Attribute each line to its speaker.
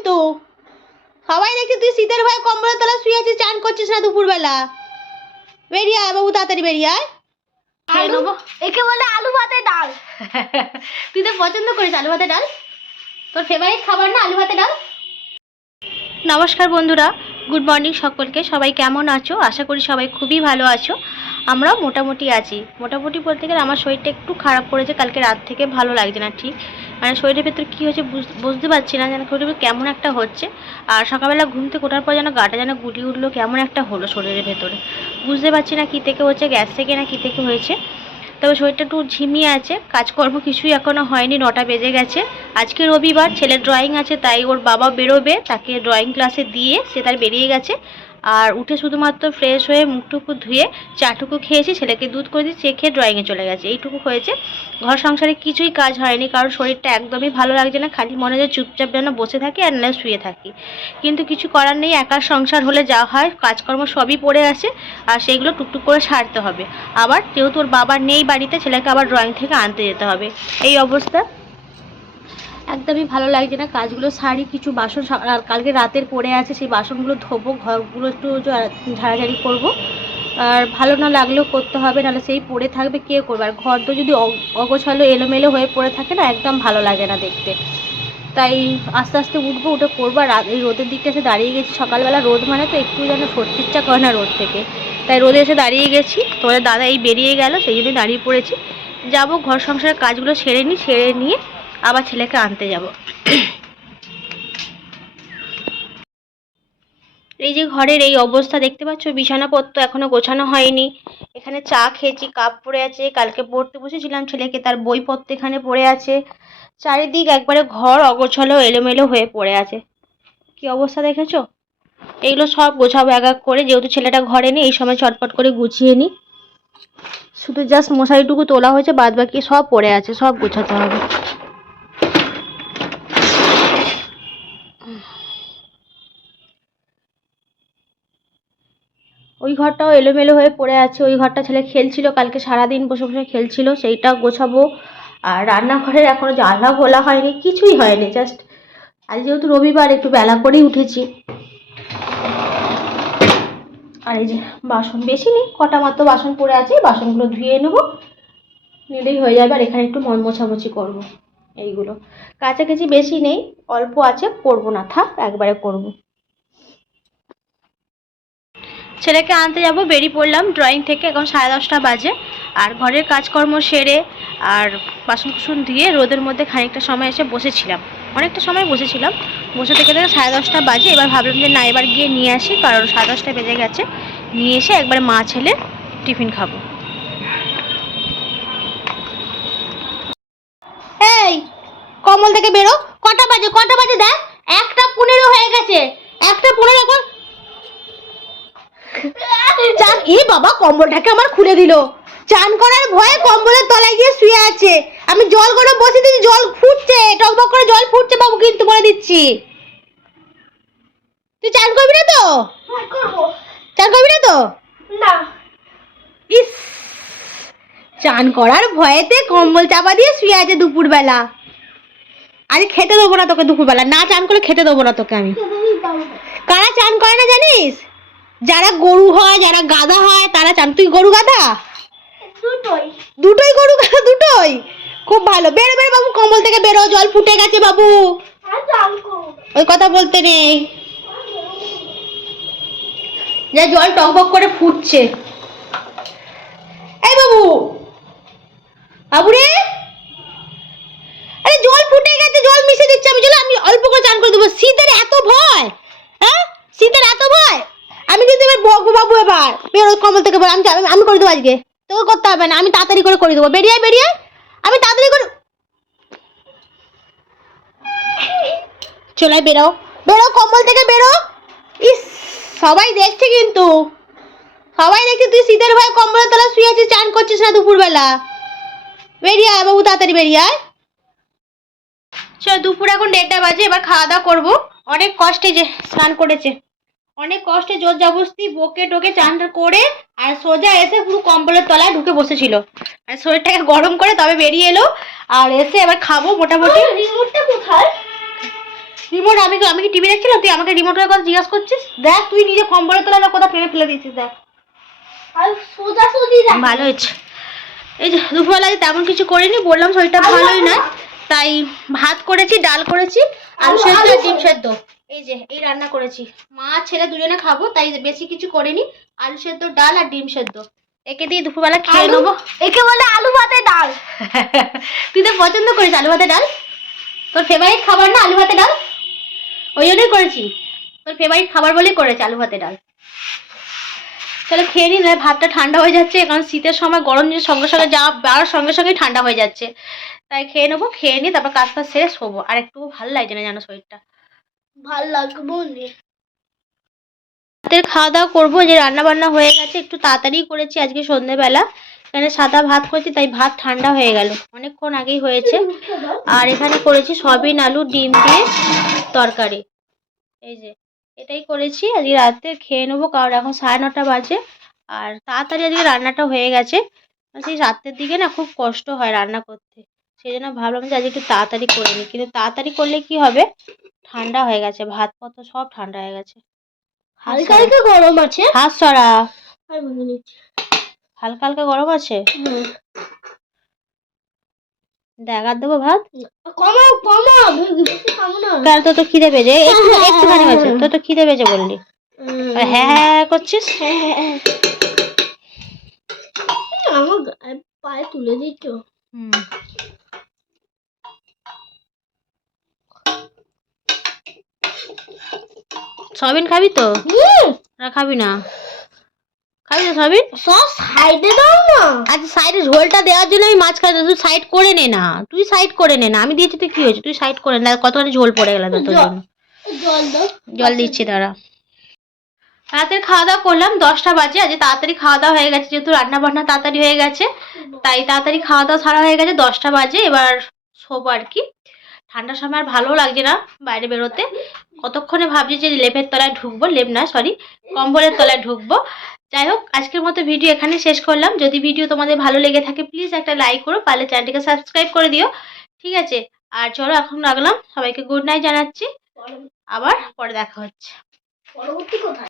Speaker 1: কিন্তু। সবাই দেখছি তুই শীতের ভয়ে কম্বলের তলা শুয়ে আছিস চান করছিস না দুপুরবেলা। বেরিয়ে আয় বাবু তাড়াতাড়ি বেরিয়ে আয়।
Speaker 2: আলু? একে বলে আলু ভাতে ডাল।
Speaker 1: তুই তো পছন্দ করিস আলু ভাতে ডাল। তোর ফেভারিট খাবার না আলু ভাতে ডাল? নমস্কার বন্ধুরা গুড মর্নিং সকলকে। সবাই কেমন আছো? আশা করি সবাই খুবই ভালো আছো। আমরাও মোটামুটি আছি। মোটামুটি বলতে গেলে আমার শরীরটা একটু খারাপ করেছে কালকে রাত থেকে ভালো লাগছে না ঠিক। মানে শরীরের ভেতর কী বুঝ- বুঝতে পারছি না যেন শরীরের কেমন একটা হচ্ছে। আর সকালবেলা ঘুম থেকে ওঠার পর যেন গাটা যেন গুলি উঠল, কেমন একটা হলো শরীরের ভেতরে। বুঝতে পারছি না কী থেকে হচ্ছে, গ্যাস থেকে না কী থেকে হয়েছে। তবে শরীরটা একটু ঝিমিয়ে আছে, কাজকর্ম কিছুই এখনও হয়নি, নটা বেজে গেছে। আজকে রবিবার ছেলের ড্রয়িং আছে, তাই ওর বাবা বেরোবে, তাকে ড্রয়িং ক্লাসে দিয়ে সে তার বেরিয়ে গেছে। আর উঠে শুধুমাত্র ফ্রেশ হয়ে মুখটুকু ধুয়ে চাটুকু খেয়েছি, ছেলেকে দুধ করে দিয়ে খেয়ে ড্রয়িংয়ে চলে গেছে। এইটুকু হয়েছে। ঘর সংসারে কিছুই কাজ হয়নি, কারণ শরীরটা একদমই ভালো লাগছে না। খালি মনে হয় চুপচাপ যেন বসে থাকি আর না শুয়ে থাকি। কিন্তু কিছু করার নেই একার সংসার হলে যা হয়, কাজকর্ম সবই পড়ে আছে আর সেইগুলো টুকটুক করে সারতে হবে। আবার যেহেতু ওর বাবা নেই বাড়িতে, ছেলেকে আবার ড্রয়িং থেকে আনতে যেতে হবে। এই অবস্থা। একদমই ভালো লাগছে না। কাজগুলো সারি, কিছু বাসন কালকে রাতের পড়ে আছে, সেই বাসনগুলো ধোবো, ঘরগুলো একটু ঝাড়াঝাড়ি করব। আর ভালো না লাগলেও করতে হবে, নাহলে সেই পড়ে থাকবে, কে করবে? আর ঘর তো যদি অগোছালো, এলোমেলো হয়ে পড়ে থাকে না, একদম ভালো লাগে না দেখতে। তাই আস্তে আস্তে উঠবো, উঠে করব আর এই রোদের দিকটা এসে দাঁড়িয়ে গেছি। সকালবেলা রোদ মানে তো একটু যেন সরতে ইচ্ছা করে না রোদ থেকে। তাই রোদে এসে দাঁড়িয়ে গেছি। তোমাদের দাদা এই বেরিয়ে গেল, সেই জন্যই দাঁড়িয়ে পড়েছি। যাব, ঘর সংসারের কাজগুলো সেরে নিই সেরে নিয়ে আবার ছেলেকে আনতে যাব। এই যে ঘরের এই অবস্থা দেখতে পাচ্ছ, বিছানাপত্র এখনও গোছানো হয়নি। এখানে চা খেয়েছি, কাপ পড়ে আছে, কালকে পড়তে বসেছিলাম ছেলেকে, তার বইপত্র এখানে পড়ে আছে। চারিদিক একবারে ঘর অগোছালো, এলোমেলো হয়ে পড়ে আছে। কি অবস্থা দেখেছ? এইগুলো সব গোছাবো এক এক করে, যেহেতু ছেলেটা ঘরে নেই, এই সময় চটপট করে গুছিয়ে নিই শুধু জাস্ট মশারিটুকু তোলা হয়েছে বাদ বাকি সব পড়ে আছে, সব গোছাতে হবে। ওই ঘরটাও এলোমেলো হয়ে পড়ে আছে। ওই ঘরটা ছেলে খেলছিল, কালকে সারাদিন বসে বসে খেলছিল, সেইটা গোছাবো। আর রান্নাঘরের এখনও জানলা খোলা হয়নি, কিছুই হয়নি জাস্ট আজ যেহেতু রবিবার, একটু বেলা করেই উঠেছি। আর এই যে বাসন, বেশি নেই, কটা মাত্র বাসন পড়ে আছে বাসনগুলো ধুয়ে নেব। নিলেই হয়ে যাবে, আর এখানে একটু মন মোছামুছি করব, এইগুলো। কাছাকাছি বেশি নেই, অল্প আছে, করব না, থাক, একবারে করব। ছেলেকে আনতে যাব, বেরিয়ে পড়লাম ড্রয়িং থেকে, এখন সাড়ে দশটা বাজে। আর ঘরের কাজকর্ম সেরে আর বাসন কুসন ধুয়ে রোদের মধ্যে খানিকটা সময় এসে বসেছিলাম। অনেকটা সময় বসেছিলাম। বসে থেকে থেকে সাড়ে দশটা বাজে, এবার ভাবলাম যে না, এবার গিয়ে নিয়ে আসি, কারণ সাড়ে দশটা বেজে গেছে। নিয়ে এসে একবার মা ছেলে টিফিন খাব। এই কমল থেকে বেরো। কটা বাজে? কটা বাজে দেখ? একটা পনেরো হয়ে গেছে। একটা পনেরো এখন চান এ বাবা কম্বলটাকে আমার খুলে দিল। চান করার ভয়ে কম্বলের তলায় গিয়ে শুয়ে আছে। আমি জল গরম বসে দিচ্ছি জল ফুটছে টকবক করে জল ফুটছে বাবু কিন্তু বলে দিচ্ছি। তুই চান করবি না তো?
Speaker 2: হ্যাঁ
Speaker 1: চান করবি না তো?
Speaker 2: না।
Speaker 1: ইস! চান করার ভয়েতে কম্বল চাপা দিয়ে শুয়ে আছে দুপুরবেলা। আজ খেতে দেবো না তোকে দুপুরবেলা। না চান করে খেতে দেবো না তোকে আমি। কারা চান করে না জানিস? যারা গরু হয় যারা গাধা হয় তারা চান। তুই গরু গাধা?
Speaker 2: দুটোই।
Speaker 1: দুটোই গরু গাধা? দুটোই? খুব ভালো। বেরো বেরো বাবু কম্বল থেকে বেরো জল ফুটে গেছে বাবু। ওই কথা বলতে নেই। যা জল টকবক করে ফুটছে। এই বাবু বাবু রে আরে জল ফুটে গেছে জল মিশে দিচ্ছে আমি চলো আমি অল্প করে চান করে দেবো শীতের এত ভয় হ্যাঁ শীতের এত ভয় আমি কিন্তু এবার এবার বেরো কমল থেকে বেরো আমি আমি- করে দেবো আজকে। তোকে করতে হবে না, আমি তাড়াতাড়ি করে করে দেবো। বেরিয়ে বেরিয়ে। আমি তাড়াতাড়ি করে চলে বেরো। বেরো, কম্বল থেকে বেরো। ইস, সবাই দেখছে কিন্তু। সবাই দেখছে, তুই শীতের ভয়ে কম্বলের তলা শুয়ে আছিস, চান করছিস না দুপুরবেলা। বেরিয়ে আয় বাবু, তাড়াতাড়ি বেরিয়ে আয়। চল, দুপুর এখন দেড়টা বাজে, এবার খাওয়া দাওয়া করব। অনেক কষ্টে যে স্নান করেছে। অনেক কষ্টে জোর জবস্তি বকে টোকে চান করে আর সোজা এসে পুরো কম্বলের তলায় ঢুকে বসেছিল। আর শরীরটাকে গরম করে তবে বেরিয়ে এলো আর এসে এবার খাব মোটামুটি।
Speaker 2: রিমোটটা কোথায়?
Speaker 1: রিমোট আমি আমি কি টিভি দেখছিলাম? তুই আমাকে রিমোটের কথা জিজ্ঞাসা করছিস? দেখ তুই নিজে কম্বলের তলায় কোথাও ফেলে ফেলে দিচ্ছিস দেখ।
Speaker 2: সোজা সুজি
Speaker 1: ভালো হয়েছে। এই যে দুপুরবেলা তেমন কিছু করিনি বললাম শরীরটা ভালোই না তাই ভাত করেছি ডাল করেছি আলু সেদ্ধ আর ডিম
Speaker 2: সেদ্ধ।
Speaker 1: এই যে এই রান্না করেছি। মা ছেলে দুজনে খাব তাই বেশি কিছু করিনি। আলু সেদ্ধ ডাল আর ডিম সেদ্ধ। একে দিয়ে দুপুরবেলা খেয়ে নেব।
Speaker 2: একে বলে আলু ভাতে ডাল।
Speaker 1: তুই তো পছন্দ করিস আলু ভাতে ডাল। তোর ফেভারিট খাবার না আলু ভাতে ডাল? ওই জন্যই করেছি। তোর ফেভারিট খাবার বলেই করেছি আলু ভাতে ডাল। তাহলে খেয়ে নি না ভাতটা ঠান্ডা হয়ে যাচ্ছে কারণ শীতের সময় গরম জিনিস সঙ্গে সঙ্গে যা বাড়ার সঙ্গে সঙ্গেই ঠান্ডা হয়ে যাচ্ছে। তাই খেয়ে নেব খেয়ে নিই তারপর কাজ ফাজ শেষ হব। আর একটু ভালো লাগছে না জানো শরীরটা।
Speaker 2: ভালো
Speaker 1: খাওয়া দাওয়া করব যে রান্না বান্না হয়ে গেছে, একটু তাড়াতাড়ি করেছি আজকে সন্ধ্যেবেলা এখানে সাদা ভাত করেছি, তাই ভাত ঠান্ডা হয়ে গেল। অনেকক্ষণ আগেই হয়েছে। আর এখানে করেছি সয়াবিন আলু, ডিম দিয়ে তরকারি। এই যে, এটাই করেছি। আজকে রাতে খেয়ে নেব, কারণ এখন সাড়ে নটা বাজে। আর তাড়াতাড়ি আজকে রান্নাটা হয়ে গেছে। সেই রাতের দিকে না খুব কষ্ট হয় রান্না করতে। সেই জন্য ভাবলাম যে আজকে একটু তাড়াতাড়ি করে নিই। কিন্তু তাড়াতাড়ি করলে কি হবে? ঠান্ডা হয়ে গেছে ভাত পত্র সব ঠান্ডা হয়ে গেছে।
Speaker 2: হালকা হালকা গরম আছে?
Speaker 1: হাত সরা। হালকা হালকা গরম আছে? দেখ আর দেবো ভাত?
Speaker 2: কমাও কমাও
Speaker 1: কাল তো তো খিদে পেয়েছে। একটু একটুখানি হয়েছে। তো তো খিদে পেয়েছে বললি। হ্যাঁ হ্যাঁ করছিস?
Speaker 2: হ্যাঁ, হ্যাঁ, হ্যাঁ। আমার পায়ে তুলে দিচ্ছ
Speaker 1: হুম। সয়াবিন খাবি তো? না খাবি না। খাবি তো সয়াবিন?
Speaker 2: সব সাইডে দাও না।
Speaker 1: আচ্ছা সাইডে ঝোলটা দেওয়ার জন্য আমি মাছ খাই তুই সাইড করে নে না। তুই সাইড করে নে না। আমি দিয়েছি তো কি হয়েছে? তুই সাইড করে না। কতখানি ঝোল পড়ে গেল তোর জন্য।
Speaker 2: জল দাও।
Speaker 1: জল দিচ্ছি দাঁড়া। রাতের খাওয়া দাওয়া করলাম। দশটা বাজে। আজ তাড়াতাড়ি খাওয়া দাওয়া হয়ে গেছে। যেহেতু রান্না বান্না তাড়াতাড়ি হয়ে গেছে তাই তাড়াতাড়ি খাওয়া দাওয়া সারা হয়ে গেছে। দশটা বাজে। এবার শোবো আর কি। ঠান্ডার সময় আর ভালোও লাগছে না বাইরে বেরোতে। কতক্ষণে ভাবছি যে লেপের তলায় ঢুকবো? লেপ না সরি কম্বলের তলায় ঢুকবো। যাই হোক, আজকের মতো ভিডিও এখানে শেষ করলাম। যদি ভিডিও তোমাদের ভালো লেগে থাকে প্লিজ একটা লাইক করো, পারলে চ্যানেলটিকে সাবস্ক্রাইব করে দিও। ঠিক আছে? আর চলো, এখন রাখলাম। সবাইকে গুড নাইট জানাচ্ছি। আবার পরে দেখা হচ্ছে।
Speaker 2: পরবর্তী কোথায়?